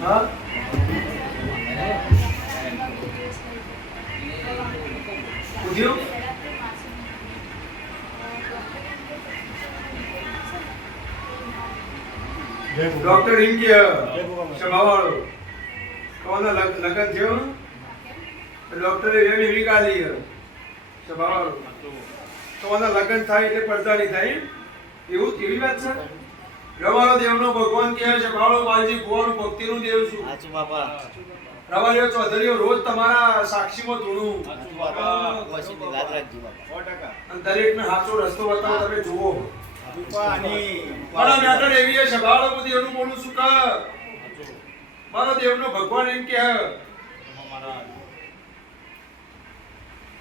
હા પૂછ્યું ડોક્ટર એમ કે સ્વભાવવાળો કોનો લગન થયો ડોક્ટરે એવી કાઢી સ્વભાવવાળો કોના લગન થાય એટલે પડતા નહીં થાય એવું કેવી વાત છે રવાળો દેવનો ભગવાન કહે છે ભાવળો માલજી ભગવાન ભક્તિનું દેવ છું સાચું બાપા રવાળિયો ચૌધરીઓ રોજ તમારા સાક્ષીમાં ધૂણું સાચું બાપા વસીને યાદ રાખજો બાપા 100% અને દરેકને સાચો રસ્તો બતાવો તમે જુઓ બાપાની મારા મેટર એવી છે ભાવળો હું દેવનું બોલું છું કે મારો દેવનો ભગવાન એમ કે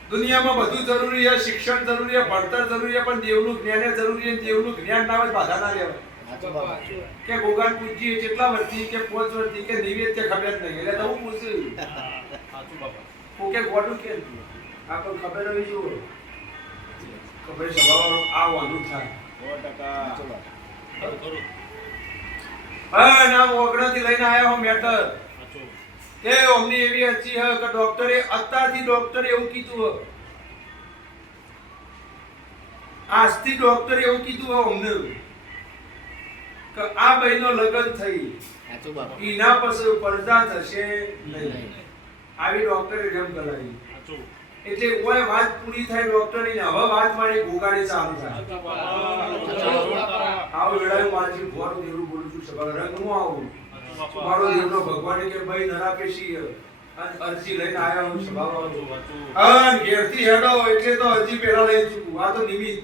દુનિયામાં બધું જરૂરી છે શિક્ષણ જરૂરી છે ભણતર જરૂરી છે પણ દેવનું જ્ઞાન જરૂરી છે દેવનું જ્ઞાન ના હોય બાધા ના લેવાય કે ગોગાન પૂજી કેટલા વર્ષથી કે 5 વર્ષથી કે નિવેદ કે ખબર જ નહીં એટલે તો હું પૂછું સાચું બાપા કોકે ગોડું કે આપણને ખબર હોય જો ખબર છે બાબા આ વાંધું થાય 100% કરું હા ના ઓગણથી લઈને આયા હું મેટર કે અમને એવી હતી કે ડોક્ટરે અત્યારથી ડોક્ટરે એવું કીધું આજથી ડોક્ટરે એવું કીધું અમને કે આ બહેનો લગન થઈ સાચું બાપા ઈના પછી પડદા થશે નહીં આવી ડોક્ટરે જેમ કરાવી એટલે કોઈ વાત પૂરી થાય ડોક્ટરની ને હવે વાત મારી ગોગાડી ચાલુ થાય આવો લડાઈ મારી ભોર દેવું બોલું છું સવાલ રંગ હું આવું મારો દેવનો ભગવાન કે ભાઈ નરાપેશી અરજી લઈને આયા હું સ્વભાવ આવું ઘેરથી હેડો એટલે તો અરજી પેલા લઈ ચૂકું આ તો નિમિત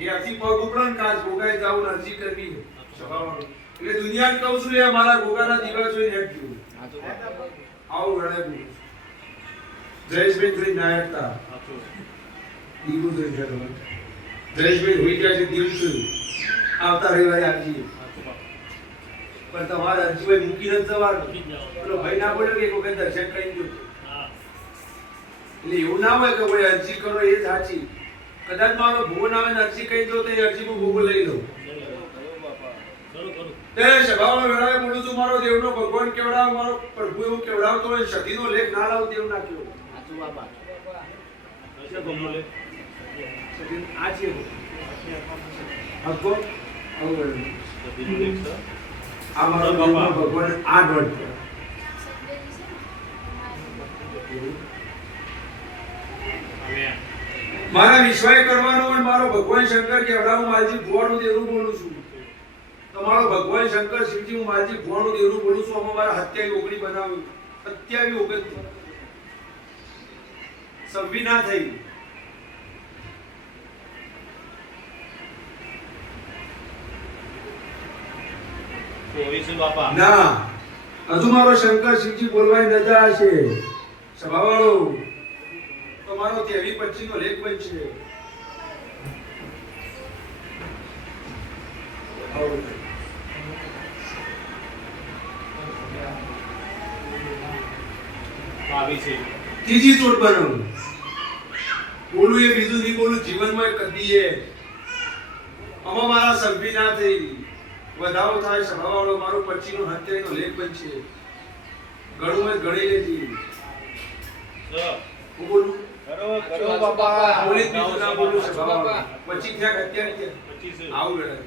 ઘેરથી પગ ઉપડન કાચ ગોગાઈ જાઉં અરજી કરવી સ્વભાવ એટલે દુનિયાને કહું છું એ મારા ગોગાના દીવા જોઈને હેડજો આવું લડાઈ બોલું જયેશભાઈ જોઈ નાયકતા દીવું જોઈ હેડો જયેશભાઈ હોઈ ગયા છે દિવસ આવતા રવિવારે આવજી પણ તમારે અરજી મૂકી નથી જવાનું પેલો ભાઈ ના બોલ્યો કે એક વખત દર્શન કરી દો એટલે એવું ના હોય કે ભાઈ અરજી કરો એ સાચી કદાચ મારો ભૂવો ના આવે ને અરજી કહી દો તો એ અરજીમાં ભૂવો લઈ લો તે સભામાં વેળાએ બોલું છું મારો દેવનો ભગવાન કેવડાવ મારો પ્રભુ એવું કેવડાવતો હોય સતીનો લેખ ના લાવ દેવ નાખ્યો સાચું બાપા છે ગમનો લેખ સતી આ છે હકો આવું સતીનો લેખ છે આ મારો બાપા ભગવાન આ દોડ મારા વિશ્વાય કરવાનો અને મારો ભગવાન શંકર કેવડાવું માલજી ભુવાનું દેવનું બોલું છું તમારો ભગવાન શંકર શિવજી હું માલજી ભુવાનું દેવનું બોલું છું અમે મારા હત્યાવી ઓગણી બનાવ્યું 27 ઓગસ્ટ સભી ના થઈ ના હજુ મારો શંકર શિવજી બોલવાની નજા હશે સભાવાળો તો મારો 23-25 નો લેખ બનશે ત્રીજી ચોટ બનાવું બોલું એ બીજું નહીં બોલું જીવનમાં કદી એ આમાં મારા સભ્ય ના થઈ વધારો થાય સભાવાળો મારો 25 નો 27 નો લેખ બનશે ઘણું ગણી લેજી હું બોલું કરો બાપા બોલી બીજું ના બોલું સભાવાળો 25 થયા 27 આવું લડાય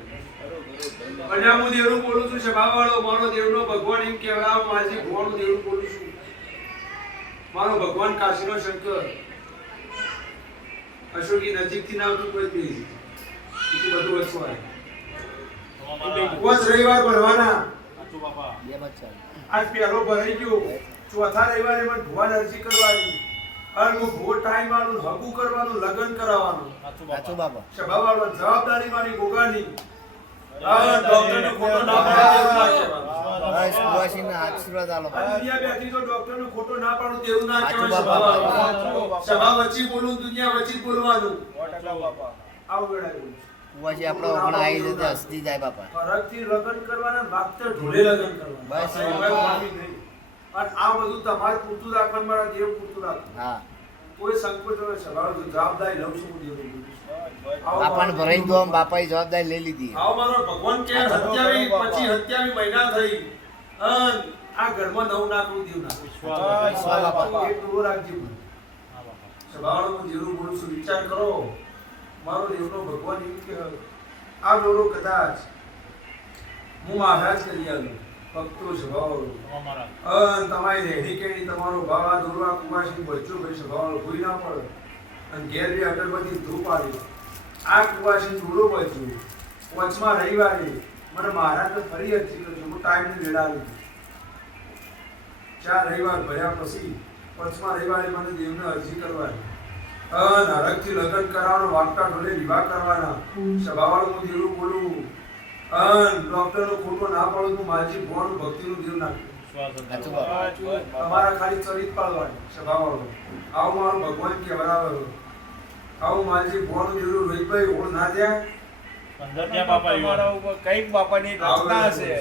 અને હું દેવનું બોલું છું સભાવાળો મારો દેવનો ભગવાન એમ કહેવાય માજી ભગવાનનું દેવનું બોલું છું મારો ભગવાન કાશીનો શંકર અશોકી નજીકથી ના આવતું કોઈ નહીં એટલું બધું વચવાય વચ રવિવાર ભરવાના સાચું બાપા બે બચ્ચા આજ પહેલો ભરાઈ ગયો ચોથા રવિવારે મને ભગવાન અરજી કરવાની અને હું ભો ટાઈમ વાળું હગું કરવાનું લગન કરાવવાનું સાચું બાપા સભાવાળો જવાબદારી મારી ગોગાની ડોક્ટરનો ખોટો ના પાડે બસ સુવાસીના આશીર્વાદ આલો દુનિયા બેઠી તો ડોક્ટરનો ખોટો ના પાડું તેવું ના સાચું કહેવાય બાપા. સભા વચ્ચે બોલું દુનિયા વચ્ચે બોલવાનું 100% બાપા આવું વેળાય બોલું સુવાસી આપણો હમણાં આવી જતે હસતી જાય બાપા ફરકથી લગન કરવાના માગતા ઢોલે લગન કરવાના બસ. અને આ બધું તમારે પૂરતું રાખવાનું મારા દેવ પૂરતું રાખવાનું હા કોઈ સંકોચ હોય સભા જવાબદારી લઉં છું હું દેવ બાપાને ભરાઈ ગયો આમ બાપાએ જવાબદારી લઈ લીધી આવો મારો ભગવાન કે 27 પછી 27 મહિના થઈ આ ઘરમાં નવું નાખવું દેવું ના વિશ્વાસ બાપા. એક ડોરો રાખજે મને. સભાવાળો હું જેવું બોલું છું વિચાર કરો મારો દેવનો ભગવાન એમ કે આ ડોરો કદાચ હું મહારાજ કરી આલું ભક્તો સભાવાળો તમારી રેડી કેડી તમારો ભાવ આ ડોરો આ કુવાસી બચ્ચો ભાઈ સભાવાળો કોઈ ના પડે અને ઘેર બી અગરબત્તી ધૂપ આવી આ કુવાસી ડોરો બચ્યું વચમાં રવિવારે મને મહારાજને ફરી અરજી કરજો હું ટાઈમને વેળાવી 4 રવિવાર ભર્યા પછી પંચમા રવિવારે મને દેવને અરજી કરવાની નરકથી લગ્ન કરાવવાનો વાગતા ઢોલે વિવાહ કરવાના સભાવાળો હું દેવનું બોલું ડોક્ટરનો ખોટો ના પાડું તું માલજી ભગવાનનું ભક્તિનું દેવ નાખ્યું તમારા ખાલી ચરિત પાડવાની સભાવાળો આવું મારું ભગવાન કહેવાય આવું માલજી ભગવાનનું દેવનું રોહિતભાઈ ઓળ ના થયા તમારા ઉપર કઈક બાપાની રચના હશે